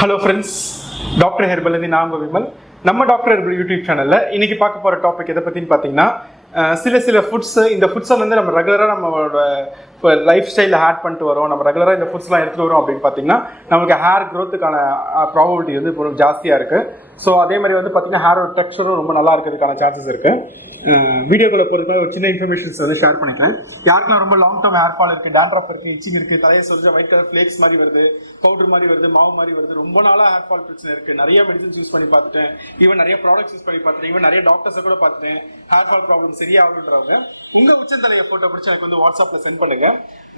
Hello friends, doctor herbal நான் விமல். நம்ம doctor herbal YouTube சேனலில் இன்னைக்கு பார்க்க போகிற டாபிக் எதை பற்றின்னு பார்த்தீங்கன்னா, சில ஃபுட்ஸு, இந்த ஃபுட்ஸை வந்து நம்ம ரெகுலராக நம்மளோட இப்போ லைஃப் ஸ்டைலில் ஆட் பண்ணிட்டு வரோம், நம்ம ரெகுலராக இந்த ஃபுட்ஸ்லாம் எடுத்துகிட்டு வரோம் அப்படின்னு பார்த்தீங்கன்னா நமக்கு ஹேர் க்ரோத்துக்கான ப்ராபபிலிட்டி வந்து இப்போ ஜாஸ்தியாக இருக்குது. ஸோ அதே மாதிரி வந்து பார்த்தீங்கன்னா ஹேரோட டெக்ஸ்சரும் ரொம்ப நல்லா இருக்கிறதுக்கான சான்சஸ் இருக்குது. வீடியோக்குள்ள பொறுத்தவரை ஒரு சின்ன இன்ஃபர்மேஷன்ஸ் வந்து ஷேர் பண்ணிக்கிறேன். யாருக்கெல்லாம் ரொம்ப லாங் டர்ம் ஹேர் ஃபால் இருக்குது, டேண்ட்ரஃப் இருக்குது, இச்சிங் இருக்குது, தலையை சொல்லிட்டு ஒயிட் கலர் ஃப்ளேக்ஸ் மாதிரி வருது, பவுடர் மாதிரி வருது, மாவு மாதிரி வருது, ரொம்ப நாளாக ஹேர் ஃபால் பிரச்சனை இருக்குது, நிறைய மெடிசன்ஸ் யூஸ் பண்ணி பார்த்துட்டேன், ஈவன் நிறைய ப்ராடக்ட்ஸ் யூஸ் பண்ணி பார்த்துட்டேன், ஈவன் நிறைய டாக்டர்ஸை கூட பார்த்துட்டேன், ஹேர் ஃபால் ப்ராப்ளம் சரியாகுன்றவங்க உங்க உச்சந்தலையை போட்டோ பிடிச்சி எனக்கு வந்து வாட்ஸ்அப்ல சென்ட் பண்ணுங்க.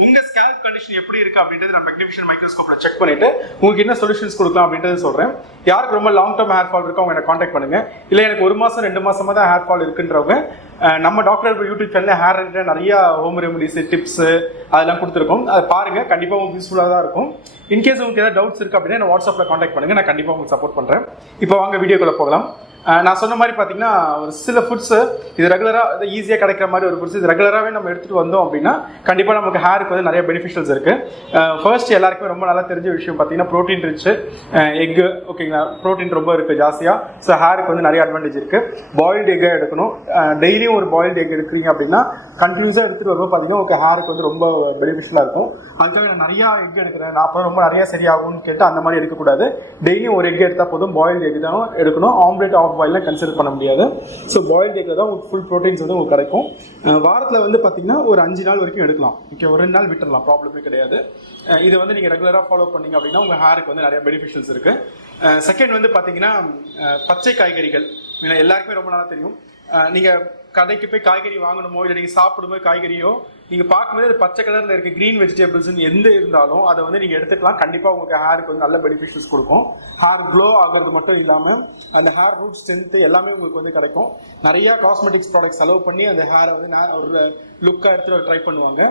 உங்க ஸ்கேல்ப் கண்டிஷன் எப்படி இருக்கு அப்படின்றது நான் மேக்னிஃபிகேஷன் மைக்ரோஸ்கோப்ல செக் பண்ணிட்டு உங்களுக்கு என்ன சொல்யூஷன்ஸ் கொடுக்கலாம் அப்படின்றது சொல்றேன். யாருக்கு ரொம்ப லாங் டர்ம் ஹேர் ஃபால் இருக்கு அவங்க என்ன காண்டாக்ட் பண்ணுங்க. இல்லை எனக்கு 1 மாசம் 2 மாசமா தான் ஹேர் ஃபால் இருக்குன்றவங்க நம்ம டாக்டர் யூடியூப் சேனல்ல ஹேர் ரிலேட்டட் நிறைய ஹோம் ரெமடிஸ், டிப்ஸ் அதெல்லாம் கொடுத்துருக்கோம். அதை பாருங்க, கண்டிப்பா உங்களுக்கு யூஸ்ஃபுல்லாக தான் இருக்கும். இன்கேஸ் உங்களுக்கு ஏதாவது டவுட்ஸ் இருக்கு அப்படின்னா என்ன வாட்ஸ்அப்ல காண்டாக்ட் பண்ணுங்க, நான் கண்டிப்பா உங்களுக்கு சப்போர்ட் பண்றேன். இப்போ வாங்க வீடியோக்குள்ள போகலாம். நான் சொன்ன மாதிரி பார்த்தீங்கன்னா ஒரு சில ஃபுட்ஸு இது ரெகுலராக ஈஸியாக கிடைக்கிற மாதிரி ஒரு ஃபுட்ஸ், இது ரெகுலராகவே நம்ம எடுத்துகிட்டு வந்தோம் அப்படின்னா கண்டிப்பாக நமக்கு ஹேருக்கு வந்து நிறைய பெனிஃபிஷியல்ஸ் இருக்குது. ஃபர்ஸ்ட் எல்லாருக்குமே ரொம்ப நல்லா தெரிஞ்ச விஷயம் பார்த்தீங்கன்னா ப்ரோட்டீன் ரிச்சு எக்கு. ஓகேங்களா, ப்ரோட்டீன் ரொம்ப இருக்குது ஜாஸ்தியாக. ஸோ ஹேருக்கு வந்து நிறைய அட்வான்டேஜ் இருக்குது. பாயில்டு எக்காக எடுக்கணும். டெய்லியும் ஒரு பாயில்டு எக் எடுக்கிறீங்க அப்படின்னா கண்டினியூஸாக எடுத்துகிட்டு வரும்போது பார்த்தீங்கன்னா உங்களுக்கு ஹேருக்கு வந்து ரொம்ப பெனிஃபிஷியலாக இருக்கும். அதுக்காக நான் நிறையா எக் எடுக்கிறேன், நான் அப்புறம் ரொம்ப நிறையா சரியாகும்னு கேட்டு அந்த மாதிரி எடுக்கக்கூடாது. டெய்லியும் ஒரு எக் எடுத்தால் போதும். பாயில்டு எக் தான் எடுக்கணும். ஆம்லேட் பாயிலாம் கன்சிடர் பண்ண முடியாது. ஸோ பாயில்டு எக்ல தான் உங்களுக்கு ஃபுல் ப்ரோட்டீன்ஸ் வந்து உங்களுக்கு கிடைக்கும். வாரத்தில் வந்து பார்த்தீங்கன்னா ஒரு 5 நாள் வரைக்கும் எடுக்கலாம். ஓகே, ஒரு 2 நாள் விட்டுடலாம், ப்ராப்ளமே கிடையாது. இதை வந்து நீங்கள் ரெகுலராக ஃபாலோ பண்ணீங்க அப்படின்னா உங்கள் ஹேருக்கு வந்து நிறைய பெனிஃபிஷியல்ஸ் இருக்கு. செகண்ட் வந்து பார்த்தீங்கன்னா பச்சை காய்கறிகள் எல்லாருக்குமே ரொம்ப நல்லா தெரியும். நீங்கள் கடைக்கு போய் காய்கறி வாங்கணுமோ இல்லை நீங்கள் சாப்பிடும்போது காய்கறியோ நீங்கள் பார்க்கும்போது அது பச்சை கலரில் இருக்க க்ரீன் வெஜிடபிள்ஸ் எந்த இருந்தாலும் அதை வந்து நீங்கள் எடுத்துக்கலாம். கண்டிப்பாக உங்களுக்கு ஹேருக்கு வந்து நல்ல பெனிஃபிஷியல்ஸ் கொடுக்கும். ஹேர் க்ளோ ஆகிறது மட்டும் இல்லாமல் அந்த ஹேர் ரூட் ஸ்ட்ரென்த்து எல்லாமே உங்களுக்கு வந்து கிடைக்கும். நிறையா காஸ்மெட்டிக்ஸ் ப்ராடக்ட்ஸ் செலவு பண்ணி அந்த ஹேரை வந்து ஒரு லுக்காக எடுத்துகிட்டு ட்ரை பண்ணுவாங்க.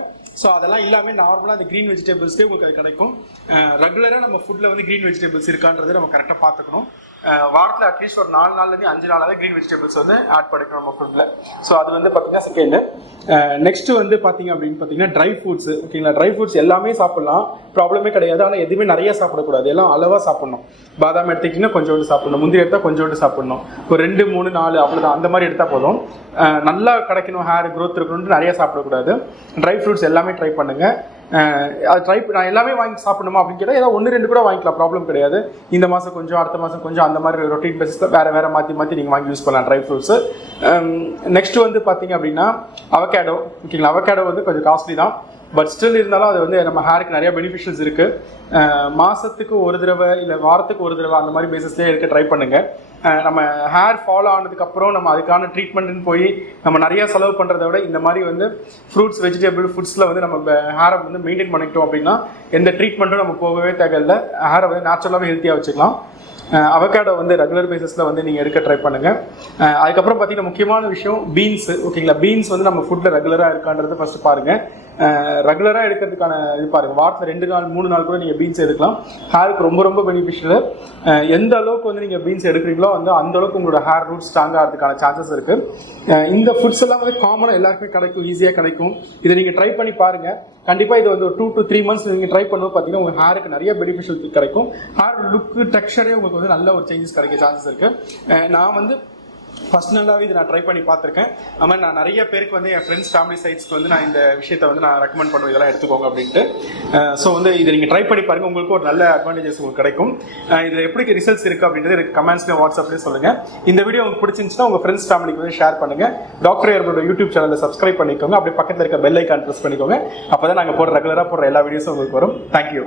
ஸோ அதெல்லாம் இல்லாமல் நார்மலாக அந்த க்ரீன் வெஜிடபிள்ஸ்லேயே உங்களுக்கு அது கிடைக்கும். ரெகுலராக நம்ம ஃபுட்டில் வந்து க்ரீன் வெஜிடபிள்ஸ் இருக்கான்றதை நம்ம கரெக்டாக பார்த்துக்கணும். வாரத்தில் அட்லீஸ்ட் ஒரு 4 நாள்லேருந்து 5 நாளாவது க்ரீன் வெஜிடபிள்ஸ் வந்து ஆட் பண்ணிக்கணும் நம்ம ஃபுட்டில். ஸோ அது வந்து பார்த்தீங்கன்னா செகண்டு. நெக்ஸ்ட் வந்து பார்த்தீங்க அப்படின்னு பார்த்தீங்கன்னா ட்ரை ஃப்ரூட்ஸ். ஓகேங்களா, ட்ரை ஃப்ரூட்ஸ் எல்லாமே சாப்பிடலாம், ப்ராப்ளமே கிடையாது. ஆனால் எதுவுமே நிறைய சாப்பிடக்கூடாது, எல்லாம் அளவாக சாப்பிடணும். பாதாம் எடுத்துக்கிட்டிங்கன்னா கொஞ்சோண்டு சாப்பிடணும், முந்திரி எடுத்தால் கொஞ்சோண்டு சாப்பிடணும், ஒரு 2, 3, 4 அவ்வளோதான், அந்த மாதிரி எடுத்தால் போதும். நல்லா கிடைக்கணும், ஹேர் க்ரோத் இருக்கணும்னு நிறைய சாப்பிடக்கூடாது. ட்ரை ஃப்ரூட்ஸ் எல்லாமே ட்ரை பண்ணுங்கள். அது நான் எல்லாமே வாங்கி சாப்பிடணுமா அப்படின்னு கேட்டால் ஏதாவது 1, 2 கூட வாங்கிக்கலாம், ப்ராப்ளம் கிடையாது. இந்த மாதம் கொஞ்சம், அடுத்த மாதம் கொஞ்சம், அந்த மாதிரி ரொட்டீன் பேசிஸில் வேறு மாற்றி நீங்கள் வாங்கி யூஸ் பண்ணலாம் ட்ரை ஃப்ரூட்ஸு. நெக்ஸ்ட்டு வந்து பார்த்தீங்க அப்படின்னா அவகேடோ. ஓகேங்களா, அவகேடோ வந்து கொஞ்சம் காஸ்ட்லி தான், பட் ஸ்டில் இருந்தாலும் அது வந்து நம்ம ஹேருக்கு நிறைய பெனிஃபிஷியல்ஸ் இருக்குது. மாதத்துக்கு ஒரு தடவை இல்லை வாரத்துக்கு ஒரு தடவை அந்த மாதிரி பேசிஸ்லேயே எடுக்க ட்ரை பண்ணுங்கள். நம்ம ஹேர் ஃபாலோ ஆனதுக்கப்புறம் நம்ம அதுக்கான ட்ரீட்மெண்ட்டுன்னு போய் நம்ம நிறையா செலவு பண்ணுறத விட இந்த மாதிரி வந்து ஃப்ரூட்ஸ், வெஜிடபிள் ஃபுட்ஸில் வந்து நம்ம ஹேரை வந்து மெயின்டைன் பண்ணிக்கிட்டோம் அப்படின்னா எந்த ட்ரீட்மெண்ட்டும் நம்ம போகவே தேவையில்லை. ஹேரை வந்து நேச்சுரலாகவே ஹெல்த்தியாக வச்சுக்கலாம். அவகேடோ வந்து ரெகுலர் பேசிஸில் வந்து நீங்கள் எடுக்க ட்ரை பண்ணுங்கள். அதுக்கப்புறம் பார்த்தீங்கன்னா முக்கியமான விஷயம் பீன்ஸு. ஓகேங்களா, பீன்ஸ் வந்து நம்ம ஃபுட்டில் ரெகுலராக இருக்கான்றது ஃபஸ்ட்டு பாருங்கள். ரெகுலராக எடுக்கிறதுக்கான இது பாருங்கள். வாரத்தில் 2 நாள் 3 நாள் கூட நீங்கள் பீன்ஸ் எடுக்கலாம். ஹேருக்கு ரொம்ப ரொம்ப பெனிஃபிஷியல். எந்த அளவுக்கு வந்து நீங்கள் பீன்ஸ் எடுக்கிறீங்களோ வந்து அந்த அளவுக்கு உங்களோட ஹேர் ரூட் ஸ்ட்ராங் ஆகிறதுக்கான சான்சஸ் இருக்குது. இந்த ஃபுட்ஸ் எல்லாம் வந்து காமனாக எல்லாருக்குமே கிடைக்கும், ஈஸியாக கிடைக்கும். இதை நீங்கள் ட்ரை பண்ணி பாருங்கள். கண்டிப்பாக இது வந்து ஒரு 2 to 3 months நீங்கள் ட்ரை பண்ணும்போது பார்த்தீங்கன்னா உங்கள் ஹேருக்கு நிறைய பெனிஃபிஷியல் கிடைக்கும். ஹேர் லுக்கு, டெக்ஸ்சரே உங்களுக்கு வந்து நல்ல ஒரு சேஞ்சஸ் கிடைக்க சான்சஸ் இருக்குது. நான் வந்து பர்சனலாகவே இது நான் ட்ரை பண்ணி பார்த்துருக்கேன். அதுமாதிரி நான் நிறைய பேருக்கு வந்து என் ஃப்ரெண்ட்ஸ், ஃபேமிலி சைட்ஸ்க்கு வந்து நான் இந்த விஷயத்தை வந்து நான் ரெக்கமெண்ட் பண்ணுவேன், இதெல்லாம் எடுத்துக்கோங்க அப்படின்ட்டு. ஸோ வந்து இதை நீங்கள் ட்ரை பண்ணி பாருங்கள், உங்களுக்கு ஒரு நல்ல அட்வான்டேஜஸ் உங்களுக்கு கிடைக்கும். இதில் எப்படி ரிசல்ட்ஸ் இருக்குது அப்படின்றது எனக்கு கமெண்ட்ஸ்லேயும் வாட்ஸ்அப்லேயும் சொல்லுங்கள். இந்த வீடியோ உங்களுக்கு பிடிச்சிருந்துச்சுன்னா உங்கள் ஃப்ரெண்ட்ஸ், ஃபேமிலிக்கு வந்து ஷேர் பண்ணுங்கள். டாக்டர் ஹெர்பலோட யூடியூப் சேனலில் சப்ஸ்கிரைப் பண்ணிக்கோங்க. அப்படியே பக்கத்தில் இருக்க பெல் ஐக்கான் ப்ரெஸ் பண்ணிக்கோங்க. அப்போ தான் நாங்கள் ரெகுலராக போடுற எல்லா வீடியோஸும் உங்களுக்கு வரும். தேங்க்யூ.